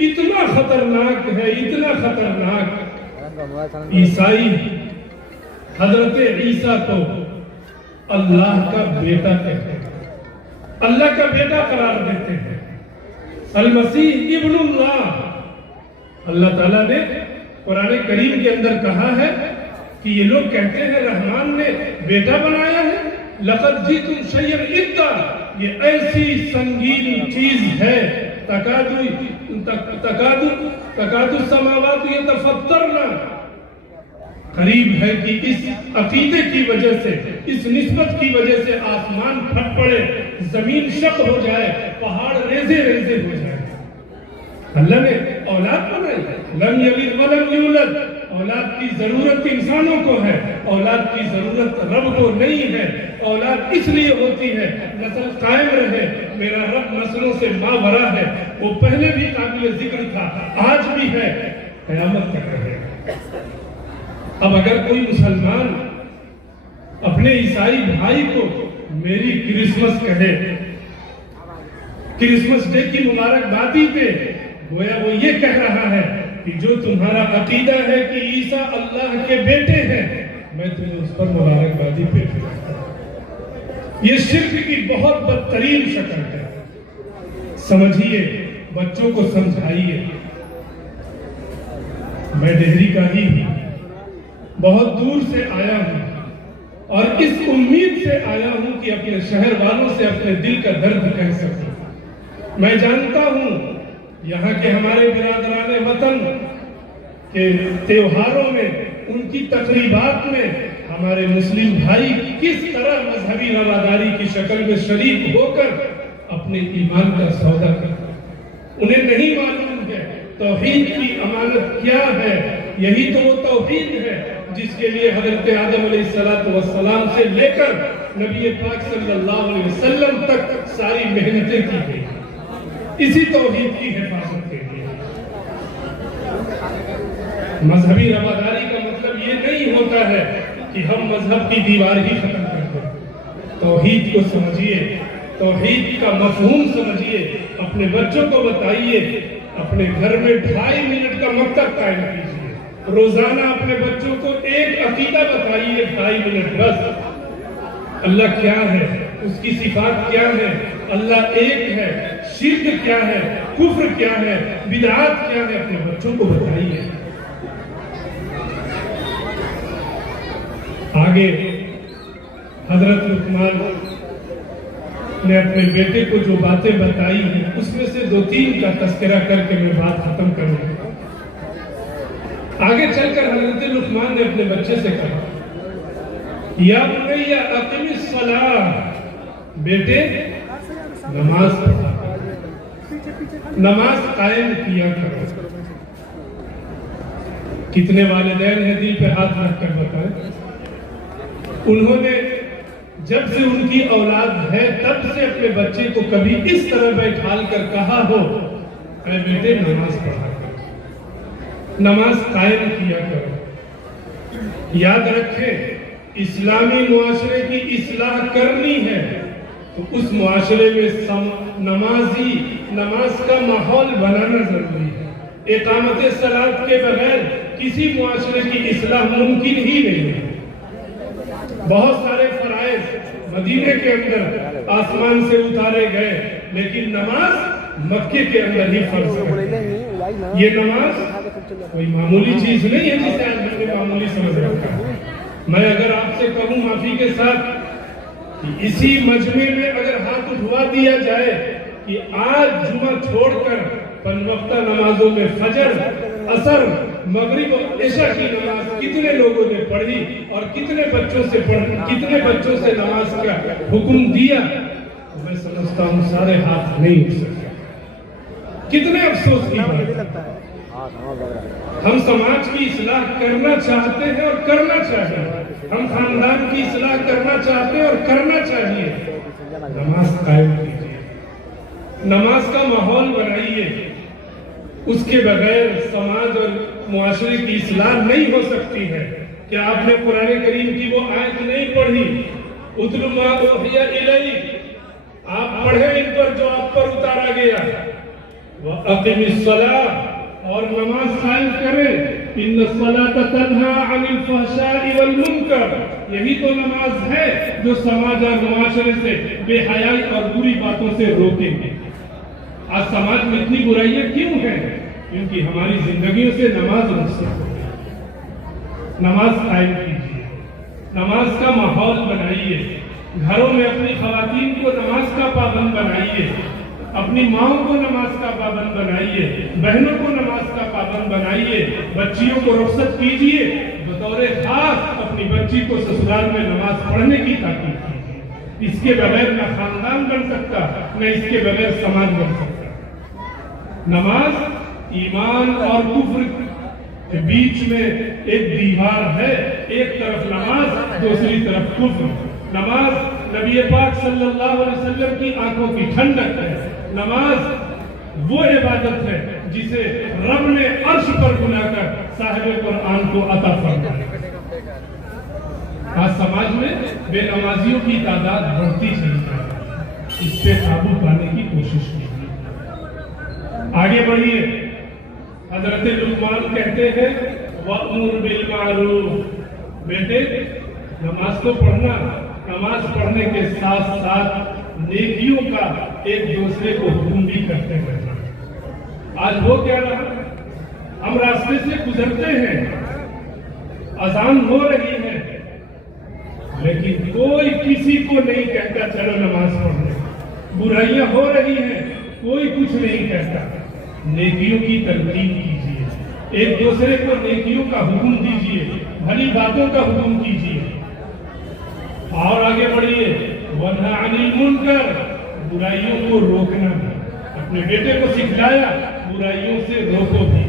اتنا خطرناک ہے، اتنا خطرناک۔ عیسائی حضرت عیسیٰ کو اللہ کا بیٹا کہتے ہیں، اللہ کا بیٹا قرار دیتے ہیں۔ المسیح ابن اللہ، اللہ تعالیٰ نے قرآن کریم کے اندر کہا ہے کہ یہ لوگ کہتے ہیں رحمان نے بیٹا بنایا ہے، لقد جئتم شیئا ادا، یہ ایسی سنگین چیز ہے، تکاد السماوات یتفطرن، قریب ہے کہ اس عقیدے کی وجہ سے، اس نسبت کی وجہ سے آسمان پھٹ پڑے، زمین شق ہو جائے، پہاڑ ریزے ریزے ہو جائے۔ اللہ نے اولاد بنائی، لم یلد ولم یولد، اولاد کی ضرورت انسانوں کو ہے، اولاد کی ضرورت رب کو نہیں ہے۔ اولاد اس لیے ہوتی ہے نسل قائم رہے، میرا رب نسلوں سے ماورا ہے، وہ پہلے بھی قابل ذکر تھا، آج بھی ہے، قیامت تک رہے گا۔ اب اگر کوئی مسلمان اپنے عیسائی بھائی کو میری کرسمس کہے، کرسمس ڈے کی مبارکبادی پہ، گویا وہ یہ کہہ رہا ہے کہ جو تمہارا عقیدہ ہے کہ عیسیٰ اللہ کے بیٹے ہیں، میں تمہیں اس پر مبارکبادی پیش کرتا ہوں۔ یہ شرک کی بہت بدترین شکل ہے۔ سمجھیے، بچوں کو سمجھائیے۔ میں دہلی کا ہی ہوں، بہت دور سے آیا ہوں، اور اس امید سے آیا ہوں کہ اپنے شہر والوں سے اپنے دل کا درد کہہ سکوں۔ میں جانتا ہوں یہاں کے ہمارے برادران وطن کے تہواروں میں، ان کی تقریبات میں ہمارے مسلم بھائی کس طرح مذہبی رواداری کی شکل میں شریک ہو کر اپنے ایمان کا سودا کرتے ہیں۔ انہیں نہیں معلوم ہے توحید کی امانت کیا ہے۔ یہی تو وہ توحید ہے جس کے لیے حضرت آدم علیہ السلام سے لے کر نبی پاک صلی اللہ علیہ وسلم تک ساری محنتیں کی گئی، اسی توحید کی حفاظت کے لیے۔ مذہبی رواداری کا مطلب یہ نہیں ہوتا ہے کہ ہم مذہب کی دیوار ہی ختم کر دیں۔ توحید کو سمجھیے، توحید کا مفہوم سمجھیے، اپنے بچوں کو بتائیے، اپنے گھر میں 2.5 منٹ کا مکتب قائم کیجیے، روزانہ اپنے بچوں کو ایک عقیدہ بتائیے، 2.5 منٹ بس۔ اللہ کیا ہے، اس کی صفات کیا ہے، اللہ ایک ہے، شرک کیا ہے، کفر کیا ہے، بدعات کیا ہے، اپنے بچوں کو بتائیے۔ آگے حضرت لقمان نے اپنے بیٹے کو جو باتیں بتائی ہیں، اس میں سے 2-3 کا تذکرہ کر کے میں بات ختم کروں گا۔ آگے چل کر حضرت لقمان نے اپنے بچے سے کہا، یا بنی اقم الصلاۃ، بیٹے نماز پڑھا، نماز قائم کیا کرو۔ کتنے والدین ہیں دل پہ ہاتھ رکھ کر بتائیں؟ انہوں نے جب سے ان کی اولاد ہے تب سے اپنے بچے کو کبھی اس طرح بیٹھال کر کہا ہو، اے بیٹے نماز پڑھا کرو، نماز قائم کیا کرو۔ یاد رکھیں، اسلامی معاشرے کی اصلاح کرنی ہے تو اس معاشرے میں نماز کا ماحول بنانا ضروری ہے۔ اقامت صلاۃ کے بغیر کسی معاشرے کی اصلاح ممکن ہی نہیں ہے۔ بہت سارے فرائض مدینے کے اندر آسمان سے اتارے گئے، لیکن نماز مکے کے اندر ہی فرض ہے۔ یہ نماز کوئی معمولی چیز نہیں ہے جسے آج ہم نے معمولی سمجھ رکھا ہے۔ میں اگر آپ سے کہوں معافی کے ساتھ کہ اسی مجمع میں اگر ہاتھ اٹھوا دیا جائے کہ آج جمعہ چھوڑ کر 5 وقتہ نمازوں میں فجر، عصر، مغرب اور عشاء کی نماز کتنے لوگوں نے پڑھی اور کتنے بچوں سے نماز کا حکم دیا، میں سمجھتا ہوں سارے ہاتھ نہیں اٹھ سکتے۔ کتنے افسوس کی بات ہے۔ ہم سماج کی اصلاح کرنا چاہتے ہیں اور کرنا چاہیے، ہم خاندان کی اصلاح کرنا چاہتے ہیں اور کرنا چاہیے۔ نماز قائم کیجیے، نماز کا ماحول بنائیے، اس کے بغیر سماج اور معاشرے کی اصلاح نہیں ہو سکتی ہے۔ کیا آپ نے قرآن کریم کی وہ آیت نہیں پڑھی؟ اتل ما اوحی الیک، آپ پڑھیں ان پر جو آپ پر اتارا گیا۔ وَأَقِمِ الصَّلَاةَ، اور نماز قائم کریں۔ إِنَّ الصَّلَاةَ تَنْهَى عَنِ الْفَحْشَاءِ وَالْمُنكَرِ، یہی تو نماز ہے جو سماج اور معاشرے سے بے حیائی اور بری باتوں سے روکیں گے۔ آج سماج میں اتنی برائیاں کیوں ہیں؟ کیونکہ ہماری زندگیوں سے نماز رخصت ہو گئی۔ نماز قائم کیجیے، نماز کا ماحول بنائیے، گھروں میں اپنی خواتین کو نماز کا پابند بنائیے، اپنی ماؤں کو نماز کا پابند بنائیے، بہنوں کو نماز کا پابند بنائیے، بچیوں کو رخصت کیجیے، بطور خاص اپنی بچی کو سسرال میں نماز پڑھنے کی تاکید کیجیے۔ اس کے بغیر نہ خاندان بن سکتا، نہ اس کے بغیر سماج بن سکتا۔ نماز ایمان اور کفر کے بیچ میں ایک دیوار ہے، ایک طرف نماز، دوسری طرف کفر۔ نماز نبی پاک صلی اللہ علیہ وسلم کی آنکھوں کی ٹھنڈک ہے۔ نماز وہ عبادت ہے جسے رب نے عرش پر بلا کر صاحب قرآن کو عطا فرمایا۔ آج سماج میں بے نمازیوں کی تعداد بڑھتی چلی جا رہی ہے، اس پہ قابو پانے کی کوشش کیجیے۔ آگے بڑھیے۔ حضرت لقمان کہتے ہیں وَأْمُرْ بِالْمَعْرُوفِ، بیٹے نماز کو پڑھنا، نماز پڑھنے کے ساتھ ساتھ نیکیوں کا ایک دوسرے کو حکم بھی کرتے رہنا۔ آج ہو کیا رہا، ہم راستے سے گزرتے ہیں، اذان ہو رہی ہے، لیکن کوئی کسی کو نہیں کہتا چلو نماز پڑھنے۔ برائیاں ہو رہی ہیں، کوئی کچھ نہیں کہتا۔ نیکیوں کی تلقین کیجیے، ایک دوسرے کو نیکیوں کا حکم دیجیے، بھلی باتوں کا حکم کیجیے۔ اور آگے بڑھیے۔ وَنْهَ عَنِ الْمُنْكَرِ، برائیوں کو روکنا بھی۔ اپنے بیٹے کو سکھلایا برائیوں سے روکو بھی۔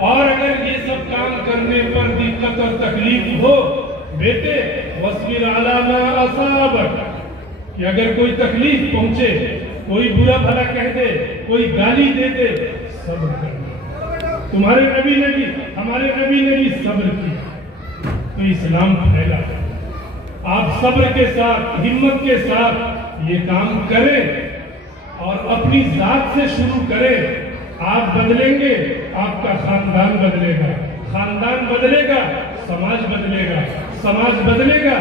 اور اگر یہ سب کام کرنے پر دقت اور تکلیف ہو، بیٹے وَاصْبِرْ عَلَىٰ مَا أَصَابَكَ، کہ اگر کوئی تکلیف پہنچے، کوئی برا بھلا کہہ دے، کوئی گالی دے دے، صبر کرنا۔ تمہارے نبی نے بھی، ہمارے نبی نے بھی صبر کیا تو اسلام پھیلا۔ آپ صبر کے ساتھ، ہمت کے ساتھ یہ کام کریں اور اپنی ذات سے شروع کریں۔ آپ بدلیں گے، آپ کا خاندان بدلے گا، خاندان بدلے گا، سماج بدلے گا، سماج بدلے گا،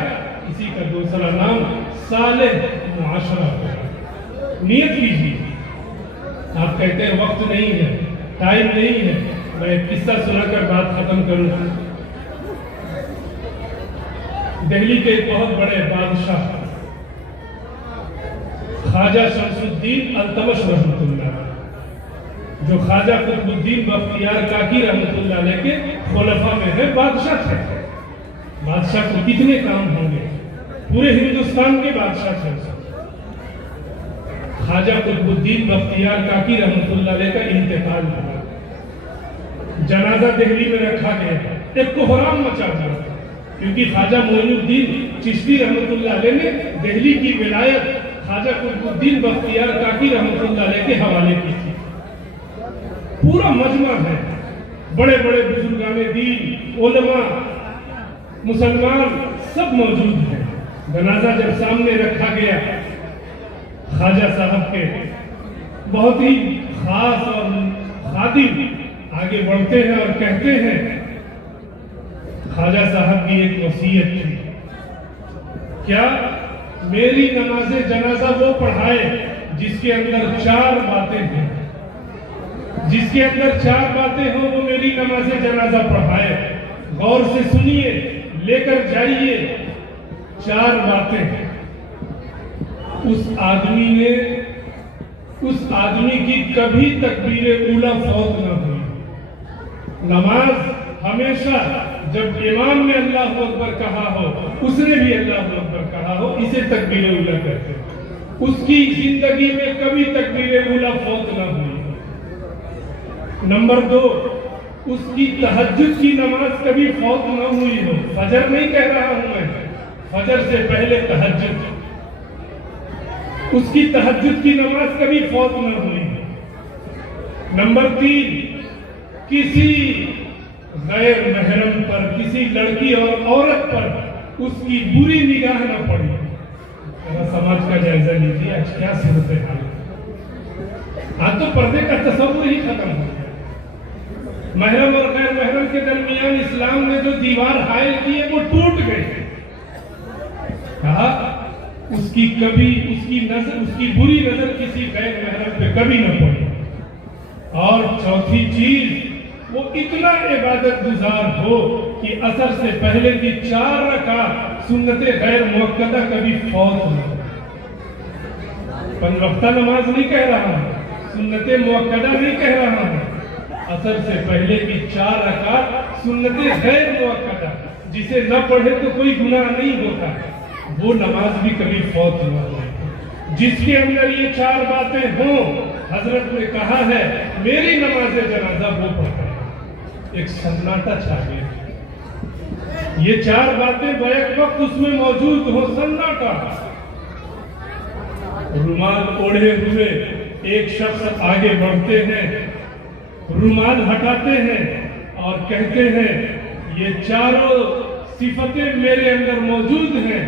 اسی کا دوسرا نام صالح معاشرہ ہوگا۔ نیت کیجیے۔ آپ کہتے ہیں وقت نہیں ہے، ٹائم نہیں ہے، میں ایک قصہ سنا کر بات ختم کروں۔ دہلی کے ایک بہت بڑے بادشاہ خواجہ شمس الدین التمش رحمۃ اللہ، جو خواجہ قطب الدین بختیار کاکی رحمۃ اللہ علیہ کے خلفاء میں ہے، بادشاہ تھے۔ بادشاہ کو کتنے کام ہوں گے، پورے ہندوستان کے بادشاہ تھے۔ خواجہ قطب الدین بختیار کاکی رحمۃ اللہ علیہ کا انتقال ہوا، جنازہ دہلی میں رکھا گیا، ایک کوہرام مچا ہوا، کیونکہ خواجہ معین الدین چشتی رحمۃ اللہ علیہ نے دہلی کی ولایت خواجہ قطب الدین بختیار کاکی رحمۃ اللہ علیہ کے حوالے کی تھی۔ پورا مجمع ہے، بڑے بڑے بزرگان دین، علماء، مسلمان سب موجود ہیں۔ جنازہ جب سامنے رکھا گیا، خواجہ صاحب کے بہت ہی خاص اور خادم آگے بڑھتے ہیں اور کہتے ہیں، خواجہ صاحب کی ایک وصیت تھی، کیا میری نماز جنازہ وہ پڑھائے جس کے اندر 4 باتیں ہیں، جس کے اندر 4 باتیں ہوں وہ میری نماز جنازہ پڑھائے۔ غور سے سنیے، لے کر جائیے 4 باتیں۔ اس آدمی کی کبھی تکبیر اولا فوت نہ ہوئی۔ نماز ہمیشہ جب امام نے اللہ اکبر کہا ہو، اس نے بھی اللہ اکبر کہا ہو، اسے تکبیر اولا کہتے ہیں۔ اس کی زندگی میں کبھی تکبیر اولا فوت نہ ہوئی۔ نمبر 2، اس کی تہجد کی نماز کبھی فوت نہ ہوئی ہو. فجر نہیں کہہ رہا ہوں میں، فجر سے پہلے تہجد، اس کی تہجد کی نماز کبھی فوت نہ ہوئی. نمبر 3، کسی غیر محرم پر، کسی لڑکی اور عورت پر اس کی بری نگاہ نہ پڑی. سماج کا جائزہ لیجیے آج کیا صورت حال ہے. آج تو پردے کا تصور ہی ختم ہو گیا. محرم اور غیر محرم کے درمیان اسلام نے جو دیوار حائل کی ہے وہ ٹوٹ گئی. کہا اس کی نظر، اس کی بری نظر کسی غیر محرم پہ کبھی نہ پڑی. اور چوتھی چیز، وہ اتنا عبادت گزار ہو کہ عصر سے پہلے کی 4 رکعت سنت غیر مؤکدہ کبھی فوت نہ ہو. 5 وقتہ نماز نہیں کہہ رہا ہوں، سنت مؤکدہ نہیں کہہ رہا ہوں، عصر سے پہلے کی 4 رکعت سنت غیر مؤکدہ، جسے نہ پڑھے تو کوئی گناہ نہیں ہوتا، وہ نماز بھی کبھی فوت نہ ہو. جس کے اندر یہ 4 باتیں ہوں، حضرت نے کہا ہے میری نماز جنازہ وہ پڑھتا ہے. ایک سناٹا چاہیے. یہ 4 باتیں بیک وقت اس میں موجود ہو. سناٹا. رومال اوڑھے ہوئے ایک شخص آگے بڑھتے ہیں، رومال ہٹاتے ہیں اور کہتے ہیں یہ 4 صفتیں میرے اندر موجود ہیں،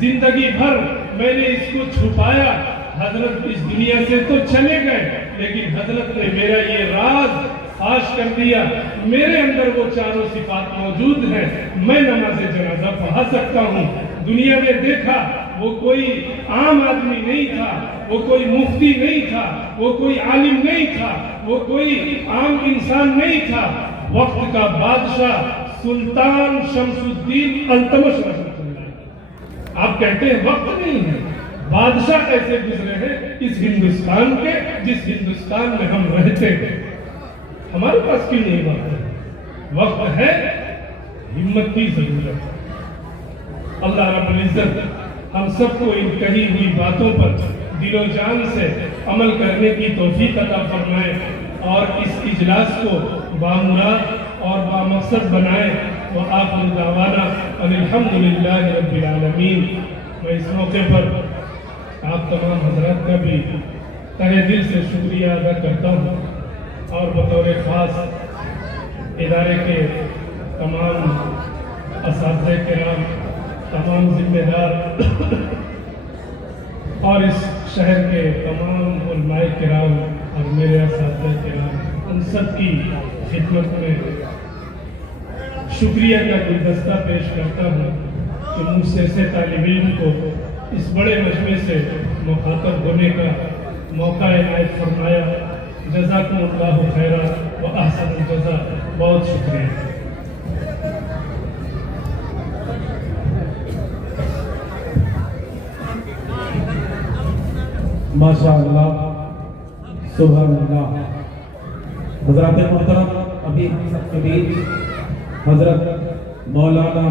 زندگی بھر میں نے اس کو چھپایا. حضرت اس دنیا سے تو چلے گئے لیکن حضرت نے میرا یہ راز فاش کر دیا. میرے اندر وہ 4 صفات موجود ہیں، میں نماز جنازہ پڑھا سکتا ہوں. دنیا میں دیکھا وہ کوئی عام آدمی نہیں تھا، وہ کوئی مفتی نہیں تھا، وہ کوئی عالم نہیں تھا، وہ کوئی عام انسان نہیں تھا. وقت کا بادشاہ سلطان شمس الدین التمش رحمۃ اللہ. آپ کہتے ہیں وقت نہیں ہے، بادشاہ ایسے گزرے ہیں اس ہندوستان کے جس ہندوستان میں ہم رہتے ہیں. ہمارے پاس کیوں نہیں وقت ہے؟ وقت ہے، ہمت کی ضرورت ہے. اللہ رب العزت ہم سب کو ان کہی ہوئی باتوں پر دل و جان سے عمل کرنے کی توفیق عطا فرمائے اور اس اجلاس کو بامراد اور بامقصد بنائے. وآخر دعوانا ان الحمدللہ رب العالمین. میں اس موقع پر آپ تمام حضرات کا بھی تہہ دل سے شکریہ ادا کرتا ہوں اور بطور خاص ادارے کے تمام اساتذہ کرام، تمام ذمہ دار اور اس شہر کے تمام علماء کرام اور میرے اساتذہ کرام، ان سب کی خدمت میں شکریہ کا گلدستہ پیش کرتا ہوں کہ مجھ سے ایسے طالب علم کو اس بڑے مجمع سے مخاطب ہونے کا موقع عنایت فرمایا. جزاکم اللہ خیرا و احسن الجزا. بہت شکریہ. ماشاء اللہ، سبحان اللہ. حضرات محترم، ابھی ہم سب کے بیچ حضرت مولانا